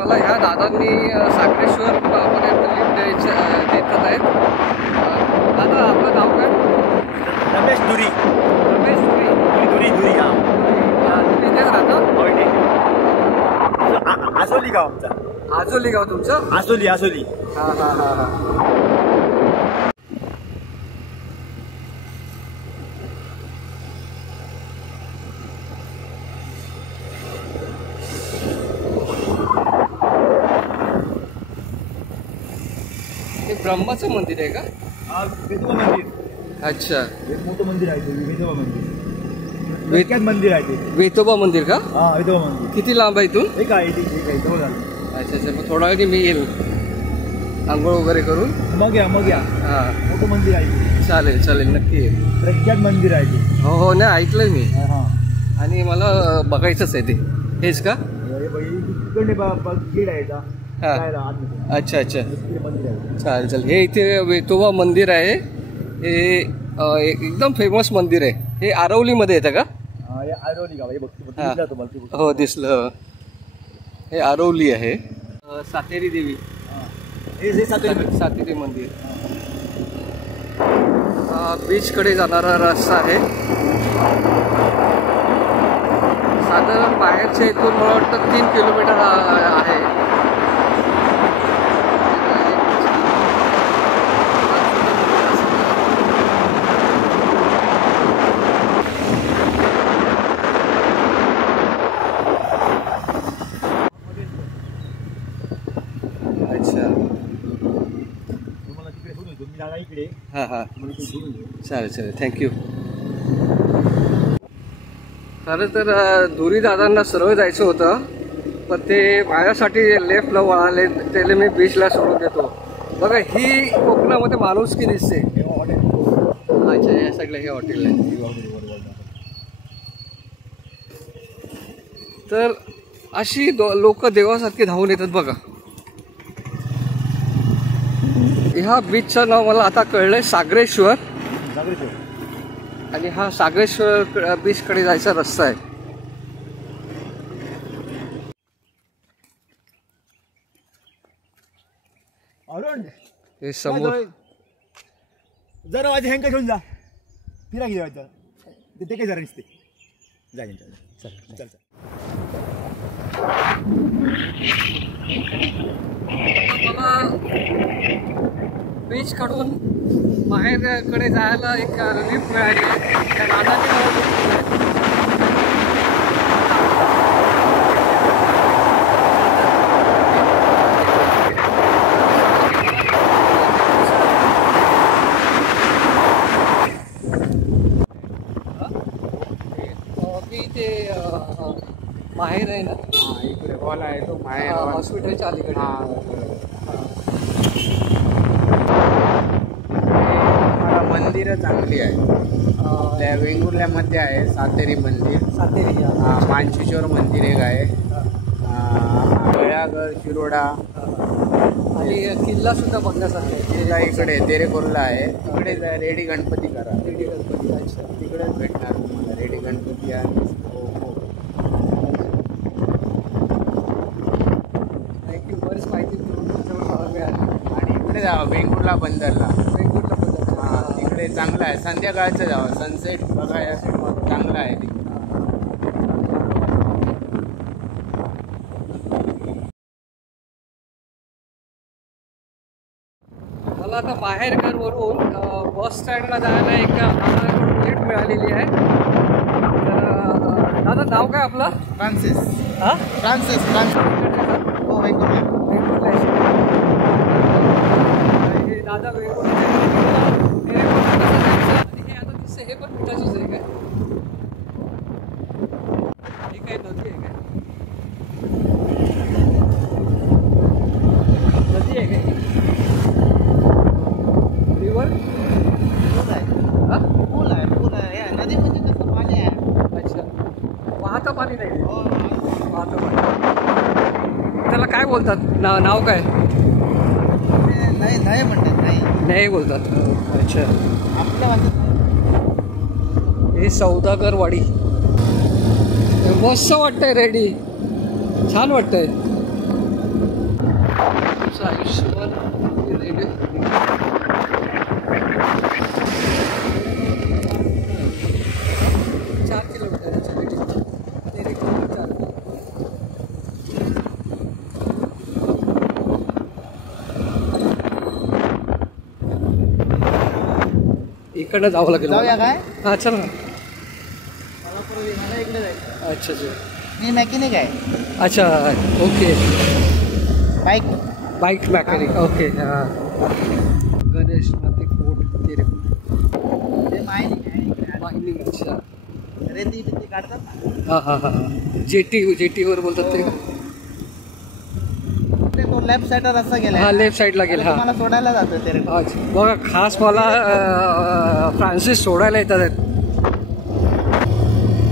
मला ह्या दादांनी साखरेश्वर पर्यंत लिफ्ट देत आहेत. दादा आपलं नाव काय? रमेश धुरी. रमेश धुरी. धुरी हां. तुम्ही इथेच राहता? आसोली गाव आमचा. आजोली गाव तुमचं? आसोली. हां हां हां हां. हे ब्रह्माचं मंदिर आहे का? वेदोबा मंदिर. अच्छा. एक मोठं मंदिर आहे ते वेदोबा मंदिर. विख्यात मंदिर आहे ते. वेतोबा मंदिर का? हां वेदोबा मंदिर. किती लांब आहे इथून? एक आहे जवळ झालं. अच्छा अच्छा. मग थोडा वेळ मी येईल आंघोळ वगैरे करून. मग या हां मोठं मंदिर आहे. चालेल नक्की येईल. प्रख्यात मंदिर आहे ते. हो नाही ऐकलंय मी. हां आणि मला बघायचंच आहे ते. हेच का? तिकडे गेट आहे का? हां. अच्छा मंदिर आहे. चालेल. हे इथे वेतोबा मंदिर आहे. हे एकदम फेमस मंदिर आहे. हे आरवलीमध्ये येतं का? आरवली गाव आहे. हो दिसलं. हे आरवली आहे. सातेरी देवी. सातेरी मंदिर. बीचकडे जाणारा रस्ता आहे. साधारण बाहेरच्या इथून मला वाटतं 3 किलोमीटर आहे. अच्छा. हां हां. चालेल थँक्यू. खरं तर धुरी दादांना सरळ जायचं होतं, पण ते माझ्यासाठी लेफ्टला वळाले. त्याला मी बीचला सोडून देतो. बघा ही कोकणामध्ये माणुसकी दिसते. अच्छा या सगळं हे हॉटेल आहे. तर अशी लोक देवासारखी धावून येतात बघा. ह्या बीचचं नाव मला आता कळलंय सागरेश्वर. आणि हा सागरेश्वर बीचकडे जायचा रस्ता आहे. हे समोर जरा माझी हँका घेऊन जा. फिरा घे ते काय जरा दिसते. चल. मला बीच कडून बाहेरकडे जायला एक लिफ्ट मिळाली. त्या दादाने मी ते माहेर आहे ना. इकडे हॉल आहे तो माहेर हॉस्पिटलच्या अलीकडे. मला मंदिरं चांगली आहे. त्या वेंगुर्ल्यामध्ये आहे सातेरी मंदिर. सातेरी. मानशेश्वर मंदिर एक आहे. बेळागड शिरोडा आणि किल्ला सुद्धा बघण्यासारखा आहे. किल्ला इकडे तेरेकोरला आहे. तिकडे रेडी गणपती करा. रेडी गणपती. अच्छा. तिकडेच भेटणार तुम्हाला रेडी गणपती आहे. थँक्यू. बरीच माहिती मिळाली. आणि इकडे जावं वेंगुर्ला बंदरला. वेंगुर्ला बंदर. तिकडे चांगलं आहे. संध्याकाळचं जावं. सनसेट बघायला चांगलं आहे ते. मला आता बाहेरघरवरून बस स्टँडला जायला एक दादाकडून लिफ्ट मिळालेली आहे. तर दादा नाव काय आपलं? फ्रान्सिस. हां फ्रान्सिस. हो वेंगुर्ला. दादा वेगवेगळे हे आता दिसतं. हे पण मिठाचंच आहे काय? हे काय नदी आहे काय? नदी आहे काय? रिव्हर पूल आहे. नदीमध्ये कसं पाणी आहे. अच्छा. वाहतं पाणी नाही. वाहतं पाणी. त्याला काय बोलतात? नाव काय? नाही म्हणतात. नाही बोलतात. अच्छा. आपल्या भाषेत हे सौदागरवाडी. मस्त वाटतंय. रेडी छान वाटतंय. इकडनं जावं लागेल जाऊया मला. काय? हा चल ना. मला इकडे जायचं. अच्छा अच्छा मी मॅकॅनिक आहे. अच्छा okay. Bike bike mechanic okay. हां गणेश नदी फोर्ट तेरे ते मायनिंग मायनिंग. अच्छा रेती बिती काढतात ना. हां हां हां जेटीवर बोलतात ते. ते तो लेफ्ट साईडला रस्ता गेला. हां लेफ्ट साईडला गेला. हां मला सोडायला जातो ते. अच्छा बघा खास मला फ्रान्सिस सोडायला येतात आहेत.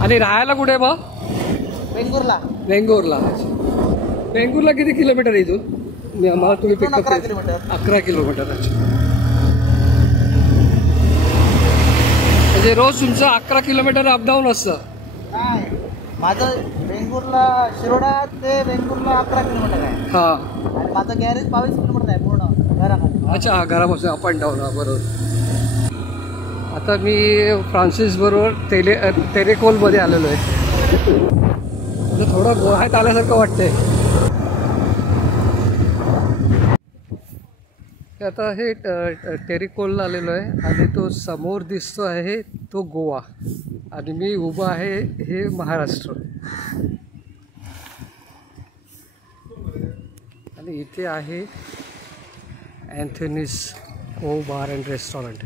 आणि राहायला कुठे आहे मग? वेंगुर्ला. वेंगुर्ला. अच्छा वेंगुर्ला किती किलोमीटर आहे इथून? मला तुम्ही पिकअप 11 किलोमीटर. 11 किलोमीटर. अच्छा म्हणजे रोज तुमचं 11 किलोमीटर अपडाऊन असतं? काय माझं वेंगुर्ला शिरोडा ते वेंगुर्ला 11 किलोमीटर आहे. हां आणि माझं गॅरेज 22 किलोमीटर आहे पूर्ण घरामध्ये. अच्छा घरापासून अप अँड डाऊन. बरोबर. आता मी फ्रान्सिस बरोबर तेरेकोलमध्ये आलेलो आहे. थोडं गोव्यात आल्यासारखं वाटतंय. आता हे टेरिकोलला आलेलो आहे आणि तो समोर दिसतो आहे तो गोवा आणि मी उभा आहे हे महाराष्ट्र. आणि इथे आहे अँथनीज कोव्ह बार अँड रेस्टॉरंट.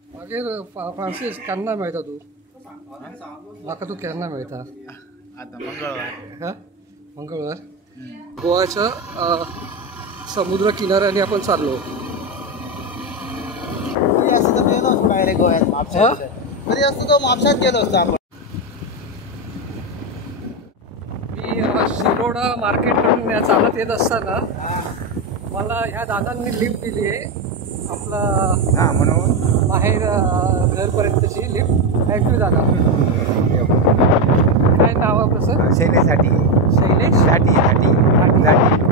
मागीर फ्रान्सिस केन्ना मेळटा तूं? म्हाका तूं केन्ना मेळटा? आता मंगळवार. हां मंगळवार. गोव्याच्या समुद्र किनाऱ्याने आपण चाललो. कधी असं तर गेलो असतो बाहेर गोव्यात म्हापशात. कधी असतो तो म्हापशात गेलो असतो आपण. मी शिरोडा मार्केटकडून चालत येत असताना मला ह्या दादांनी लिफ्ट दिली आहे. आपला हां म्हणून बाहेर घरपर्यंतची लिफ्ट. थँक्यू दादा. काय नाव आपलं सर? शैलेसाठी शैलेश साठी साठी साठी.